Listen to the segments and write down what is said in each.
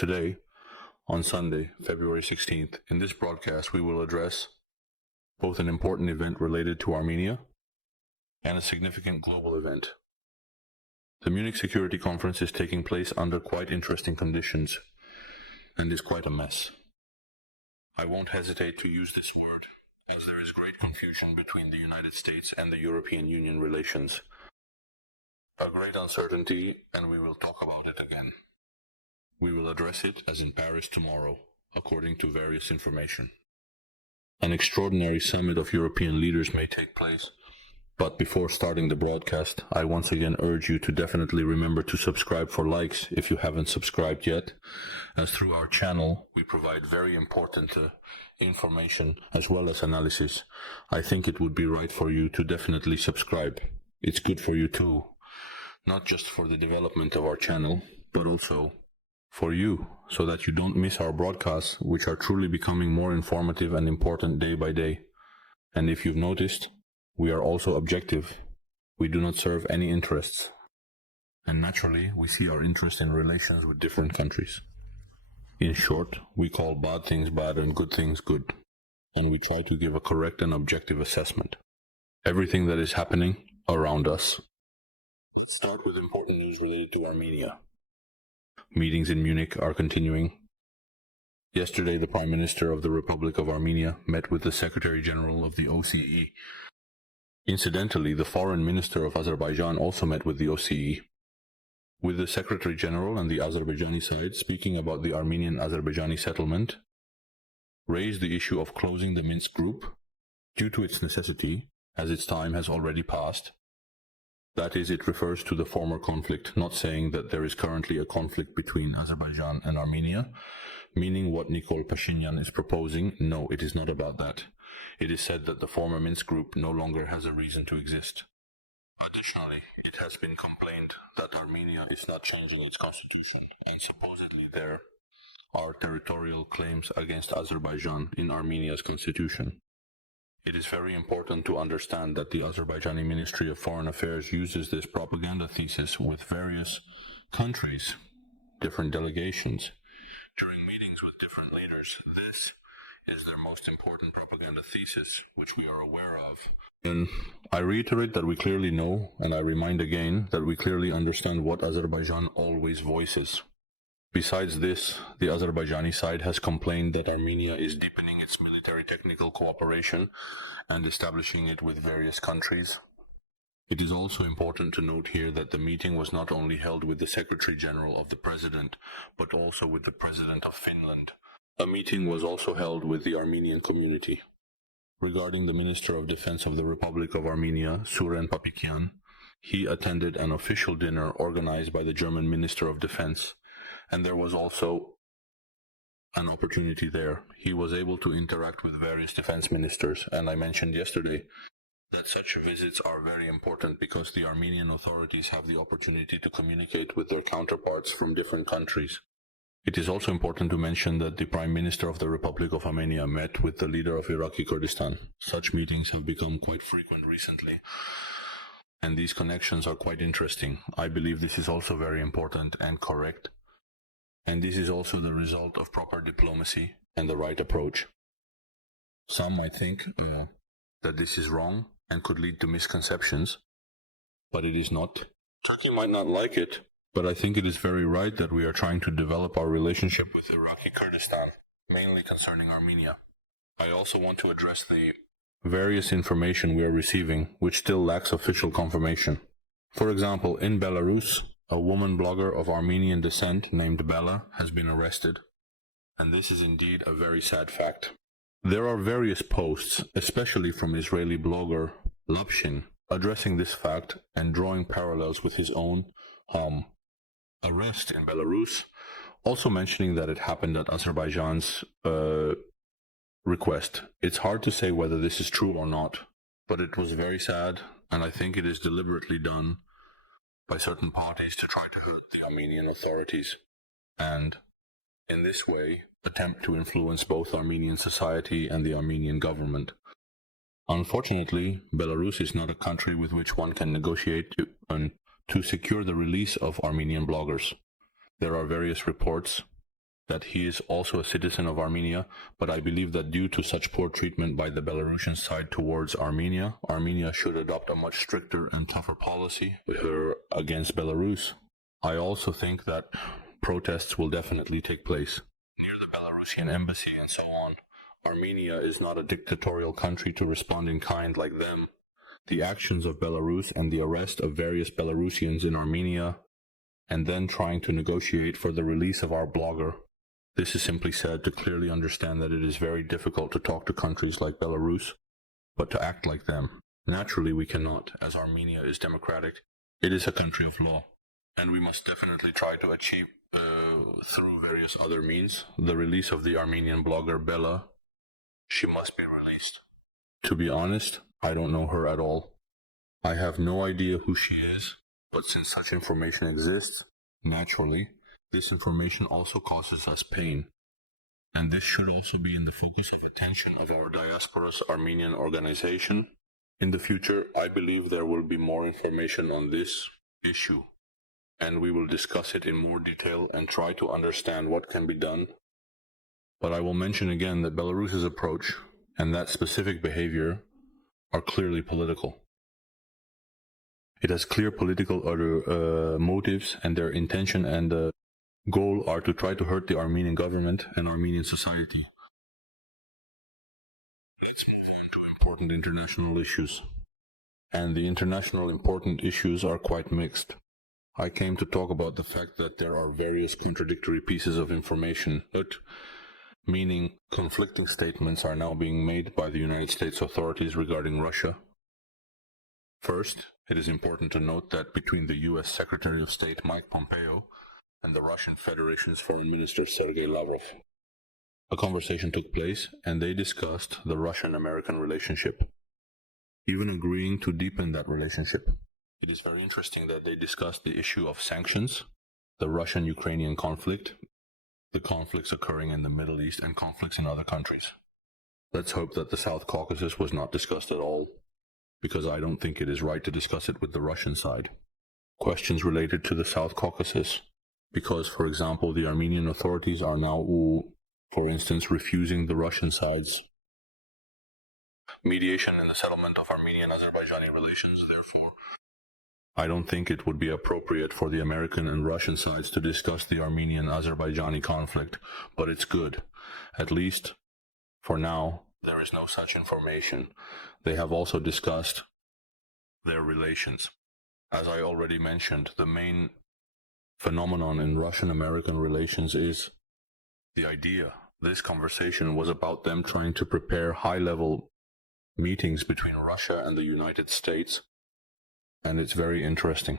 Today, on Sunday, February 16th, in this broadcast we will address both an important event related to Armenia and a significant global event. The Munich Security Conference is taking place under quite interesting conditions and is quite a mess. I won't hesitate to use this word, as there is great confusion between the United States and the European Union relations. A great uncertainty, and we will talk about it again. We will address it as in Paris tomorrow, according to various information. An extraordinary summit of European leaders may take place, but before starting the broadcast, I once again urge you to definitely remember to subscribe for likes if you haven't subscribed yet, as through our channel we provide very important information as well as analysis. I think it would be right for you to definitely subscribe. It's good for you too, not just for the development of our channel, but also for you, so that you don't miss our broadcasts, which are truly becoming more informative and important day by day. And if you've noticed, we are also objective. We do not serve any interests. And naturally, we see our interest in relations with different countries. In short, we call bad things bad and good things good. And we try to give a correct and objective assessment. Everything that is happening around us. Start with important news related to Armenia. Meetings in Munich are continuing. Yesterday, the Prime Minister of the Republic of Armenia met with the Secretary General of the OSCE. Incidentally, the Foreign Minister of Azerbaijan also met with the OSCE, with the Secretary General and the Azerbaijani side speaking about the Armenian-Azerbaijani settlement, raised the issue of closing the Minsk group due to its necessity, as its time has already passed. That is, it refers to the former conflict, not saying that there is currently a conflict between Azerbaijan and Armenia, meaning what Nikol Pashinyan is proposing. No, it is not about that. It is said that the former Minsk group no longer has a reason to exist. Additionally, it has been complained that Armenia is not changing its constitution, and supposedly there are territorial claims against Azerbaijan in Armenia's constitution. It is very important to understand that the Azerbaijani Ministry of Foreign Affairs uses this propaganda thesis with various countries, different delegations, during meetings with different leaders. This is their most important propaganda thesis, which we are aware of. And I reiterate that we clearly know, and I remind again, that we clearly understand what Azerbaijan always voices. Besides this, the Azerbaijani side has complained that Armenia is deepening its military technical cooperation and establishing it with various countries. It is also important to note here that the meeting was not only held with the Secretary General of the President, but also with the President of Finland. A meeting was also held with the Armenian community. Regarding the Minister of Defense of the Republic of Armenia, Suren Papikyan, he attended an official dinner organized by the German Minister of Defense. And there was also an opportunity there. He was able to interact with various defense ministers, and I mentioned yesterday that such visits are very important because the Armenian authorities have the opportunity to communicate with their counterparts from different countries. It is also important to mention that the Prime Minister of the Republic of Armenia met with the leader of Iraqi Kurdistan. Such meetings have become quite frequent recently, and these connections are quite interesting. I believe this is also very important and correct. And this is also the result of proper diplomacy and the right approach. Some might think that this is wrong and could lead to misconceptions, but it is not. Turkey might not like it, but I think it is very right that we are trying to develop our relationship with Iraqi Kurdistan, mainly concerning Armenia. I also want to address the various information we are receiving, which still lacks official confirmation. For example, in Belarus, a woman blogger of Armenian descent named Bella has been arrested, and this is indeed a very sad fact. There are various posts, especially from Israeli blogger Lapshin, addressing this fact and drawing parallels with his own arrest in Belarus, also mentioning that it happened at Azerbaijan's request. It's hard to say whether this is true or not, but it was very sad, and I think it is deliberately done by certain parties to try to hurt the Armenian authorities, and in this way attempt to influence both Armenian society and the Armenian government. Unfortunately, Belarus is not a country with which one can negotiate to secure the release of Armenian bloggers. There are various reports that he is also a citizen of Armenia, but I believe that due to such poor treatment by the Belarusian side towards Armenia, Armenia should adopt a much stricter and tougher policy against Belarus. I also think that protests will definitely take place near the Belarusian embassy and so on. Armenia is not a dictatorial country to respond in kind like them. The actions of Belarus and the arrest of various Belarusians in Armenia, and then trying to negotiate for the release of our blogger. This is simply said to clearly understand that it is very difficult to talk to countries like Belarus, but to act like them. Naturally, we cannot, as Armenia is democratic. It is a country of law, and we must definitely try to achieve, through various other means, the release of the Armenian blogger Bella. She must be released. To be honest, I don't know her at all. I have no idea who she is, but since such information exists, naturally, this information also causes us pain. And this should also be in the focus of attention of our diaspora's Armenian organization. In the future, I believe there will be more information on this issue, and we will discuss it in more detail and try to understand what can be done. But I will mention again that Belarus's approach and that specific behavior are clearly political. It has clear political motives, and their intention and goal are to try to hurt the Armenian government and Armenian society. Let's move on to important international issues. And the international important issues are quite mixed. I came to talk about the fact that there are various contradictory pieces of information, meaning conflicting statements are now being made by the United States authorities regarding Russia. First, it is important to note that between the U.S. Secretary of State Mike Pompeo and the Russian Federation's Foreign Minister Sergei Lavrov, a conversation took place and they discussed the Russian-American relationship, even agreeing to deepen that relationship. It is very interesting that they discussed the issue of sanctions, the Russian-Ukrainian conflict, the conflicts occurring in the Middle East, and conflicts in other countries. Let's hope that the South Caucasus was not discussed at all, because I don't think it is right to discuss it with the Russian side. Questions related to the South Caucasus, because, for example, the Armenian authorities are now, for instance, refusing the Russian side's mediation in the settlement of Armenian-Azerbaijani relations. Therefore, I don't think it would be appropriate for the American and Russian sides to discuss the Armenian-Azerbaijani conflict, but it's good. At least, for now, there is no such information. They have also discussed their relations. As I already mentioned, the main phenomenon in Russian-American relations is the idea. This conversation was about them trying to prepare high-level meetings between Russia and the United States, and it's very interesting.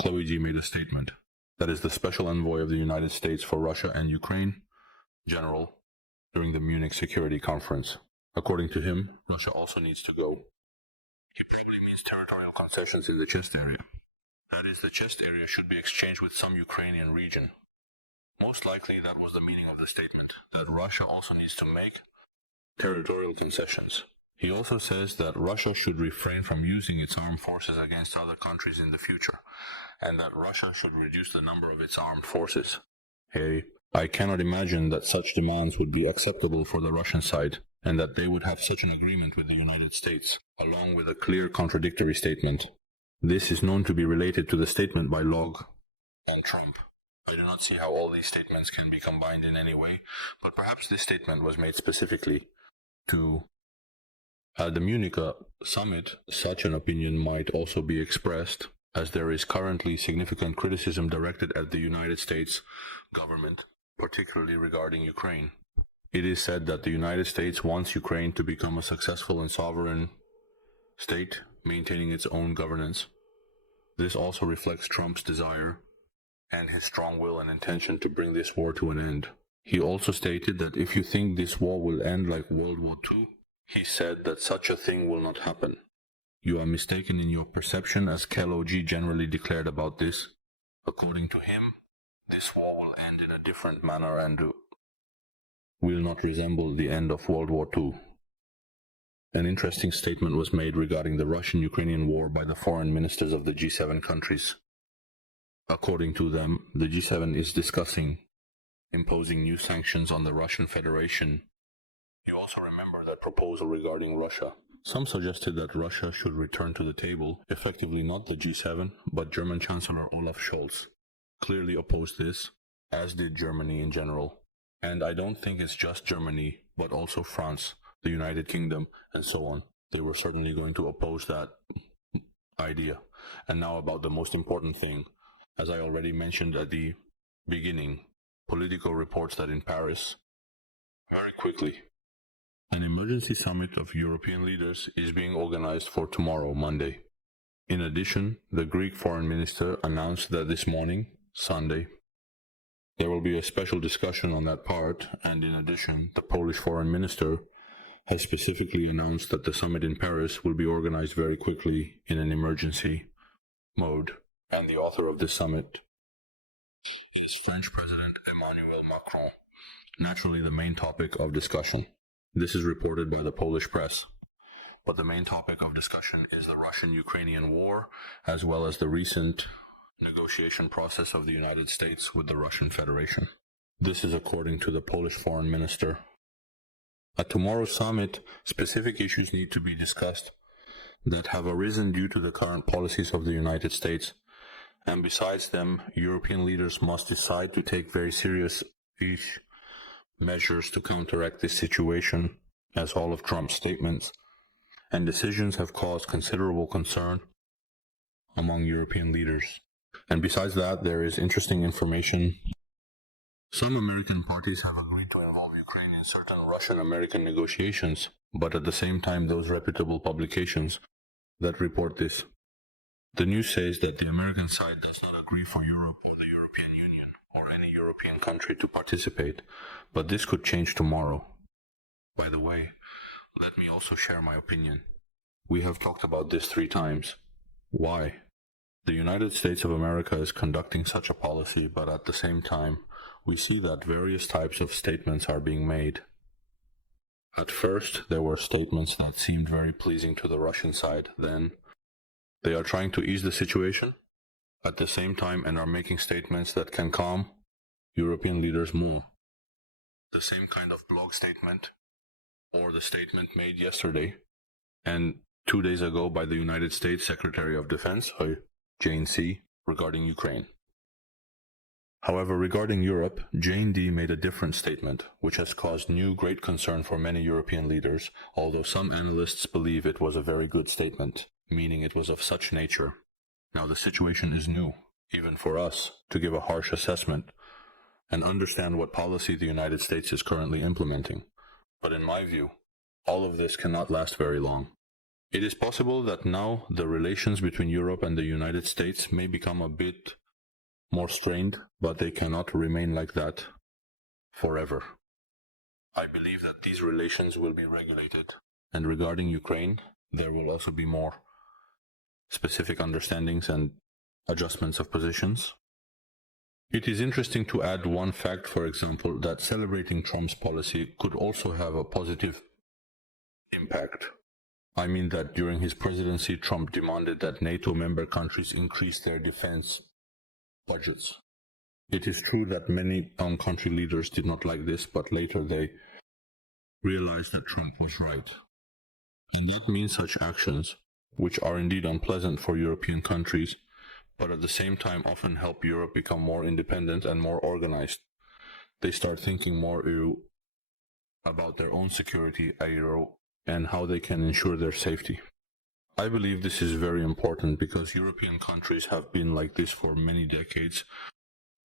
Chloe G made a statement. That is the special envoy of the United States for Russia and Ukraine, General, during the Munich Security Conference. According to him, Russia also needs to go. He probably means territorial concessions in the chest area. That is, the chest area should be exchanged with some Ukrainian region. Most likely that was the meaning of the statement, that Russia also needs to make territorial concessions. He also says that Russia should refrain from using its armed forces against other countries in the future, and that Russia should reduce the number of its armed forces. I cannot imagine that such demands would be acceptable for the Russian side, and that they would have such an agreement with the United States, along with a clear contradictory statement. This is known to be related to the statement by Log and Trump. I do not see how all these statements can be combined in any way, but perhaps this statement was made specifically to at the Munich summit. Such an opinion might also be expressed, as there is currently significant criticism directed at the United States government, particularly regarding Ukraine. It is said that the United States wants Ukraine to become a successful and sovereign state, maintaining its own governance. This also reflects Trump's desire and his strong will and intention to bring this war to an end. He also stated that if you think this war will end like World War II, he said that such a thing will not happen. You are mistaken in your perception, as Kel generally declared about this. According to him, this war will end in a different manner and will not resemble the end of World War II. An interesting statement was made regarding the Russian-Ukrainian war by the foreign ministers of the G7 countries. According to them, the G7 is discussing imposing new sanctions on the Russian Federation. You also remember that proposal regarding Russia. Some suggested that Russia should return to the table, effectively not the G7, but German Chancellor Olaf Scholz clearly opposed this, as did Germany in general. And I don't think it's just Germany, but also France, the United Kingdom, and so on. They were certainly going to oppose that idea. And now about the most important thing. As I already mentioned at the beginning, Politico reports that in Paris, very quickly, an emergency summit of European leaders is being organized for tomorrow, Monday. In addition, the Greek foreign minister announced that this morning, Sunday, there will be a special discussion on that part, and in addition, the Polish foreign minister has specifically announced that the summit in Paris will be organized very quickly in an emergency mode, and the author of this summit is French President Emmanuel Macron, naturally the main topic of discussion. This is reported by the Polish press. But the main topic of discussion is the Russian-Ukrainian war, as well as the recent negotiation process of the United States with the Russian Federation. This is according to the Polish foreign minister. At tomorrow's summit, specific issues need to be discussed that have arisen due to the current policies of the United States. And besides them, European leaders must decide to take very serious measures to counteract this situation, as all of Trump's statements and decisions have caused considerable concern among European leaders. And besides that, there is interesting information. Some American parties have agreed to involve Ukraine in certain Russian-American negotiations, but at the same time, those reputable publications that report this. The news says that the American side does not agree for Europe or the European Union or any European country to participate, but this could change tomorrow. By the way, let me also share my opinion. We have talked about this 3 times. Why? The United States of America is conducting such a policy, but at the same time, we see that various types of statements are being made. At first, there were statements that seemed very pleasing to the Russian side. Then, they are trying to ease the situation at the same time and are making statements that can calm European leaders more. The same kind of blog statement, or the statement made yesterday and 2 days ago by the United States Secretary of Defense, Jane C., regarding Ukraine. However, regarding Europe, Jane D. made a different statement, which has caused new great concern for many European leaders, although some analysts believe it was a very good statement, meaning it was of such nature. Now the situation is new, even for us, to give a harsh assessment and understand what policy the United States is currently implementing. But in my view, all of this cannot last very long. It is possible that now the relations between Europe and the United States may become a bit more strained, but they cannot remain like that forever. I believe that these relations will be regulated, and regarding Ukraine, there will also be more specific understandings and adjustments of positions. It is interesting to add one fact, for example, that celebrating Trump's policy could also have a positive impact. I mean that during his presidency, Trump demanded that NATO member countries increase their defense budgets. It is true that many country leaders did not like this, but later they realized that Trump was right. And that means such actions, which are indeed unpleasant for European countries, but at the same time often help Europe become more independent and more organized. They start thinking more about their own security and how they can ensure their safety. I believe this is very important because European countries have been like this for many decades.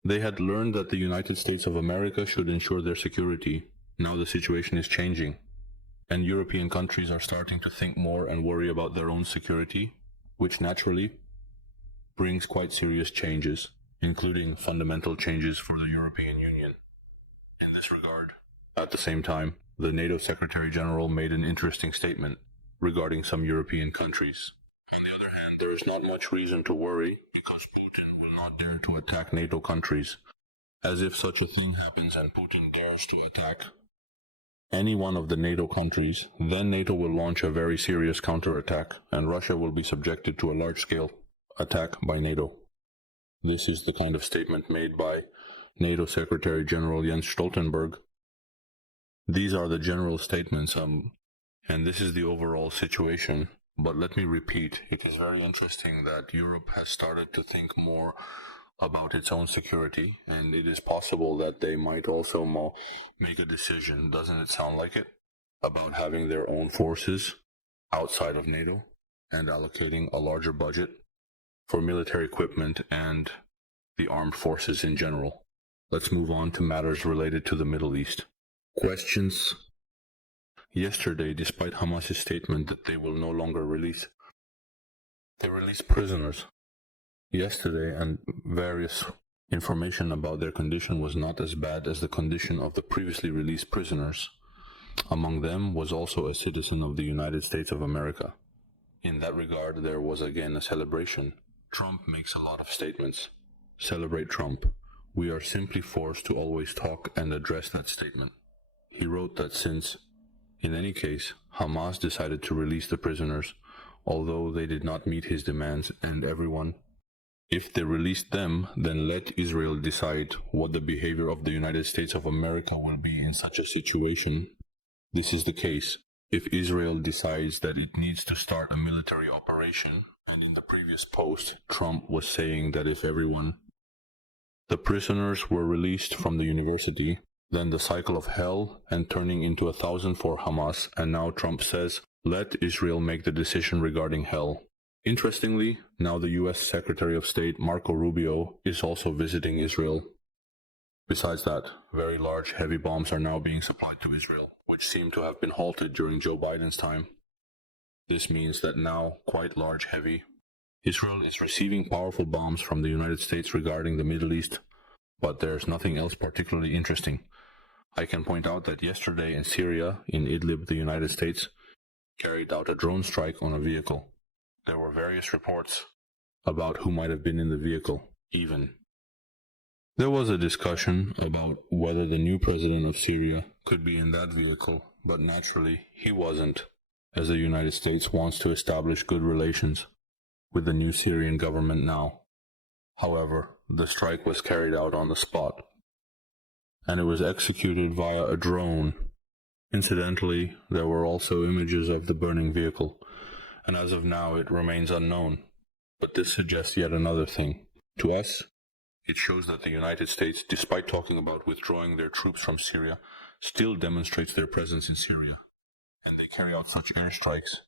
They had learned that the United States of America should ensure their security. Now the situation is changing, and European countries are starting to think more and worry about their own security, which naturally brings quite serious changes, including fundamental changes for the European Union. In this regard, at the same time, the NATO Secretary General made an interesting statement regarding some European countries. On the other hand, there is not much reason to worry because Putin will not dare to attack NATO countries. As if such a thing happens and Putin dares to attack any one of the NATO countries, then NATO will launch a very serious counterattack and Russia will be subjected to a large-scale attack by NATO. This is the kind of statement made by NATO Secretary General Jens Stoltenberg. These are the general statements, and this is the overall situation. But let me repeat, it is very interesting that Europe has started to think more about its own security, and it is possible that they might also make a decision, doesn't it sound like it, about having their own forces outside of NATO and allocating a larger budget for military equipment and the armed forces in general. Let's move on to matters related to the Middle East. Questions? Yesterday, despite Hamas's statement that they will no longer release prisoners. Yesterday, and various information about their condition was not as bad as the condition of the previously released prisoners. Among them was also a citizen of the United States of America. In that regard, there was again a celebration. Trump makes a lot of statements. Celebrate Trump. We are simply forced to always talk and address that statement. He wrote that since, in any case, Hamas decided to release the prisoners, although they did not meet his demands, and everyone, if they released them, then let Israel decide what the behavior of the United States of America will be in such a situation. This is the case. If Israel decides that it needs to start a military operation, and in the previous post, Trump was saying that if the prisoners were released from the university, then the cycle of hell and turning into 1,000 for Hamas, and now Trump says, let Israel make the decision regarding hell. Interestingly, now the U.S. Secretary of State Marco Rubio is also visiting Israel. Besides that, very large heavy bombs are now being supplied to Israel, which seem to have been halted during Joe Biden's time. This means that now, quite large heavy, Israel is receiving powerful bombs from the United States regarding the Middle East, but there's nothing else particularly interesting. I can point out that yesterday in Syria, in Idlib, the United States carried out a drone strike on a vehicle. There were various reports about who might have been in the vehicle, even. There was a discussion about whether the new president of Syria could be in that vehicle, but naturally he wasn't, as the United States wants to establish good relations with the new Syrian government now. However, the strike was carried out on the spot, and it was executed via a drone. Incidentally, there were also images of the burning vehicle, and as of now it remains unknown. But this suggests yet another thing. To us, it shows that the United States, despite talking about withdrawing their troops from Syria, still demonstrates their presence in Syria, and they carry out such airstrikes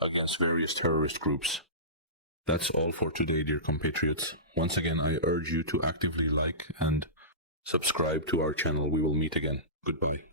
against various terrorist groups. That's all for today, dear compatriots. Once again, I urge you to actively like and subscribe to our channel. We will meet again. Goodbye.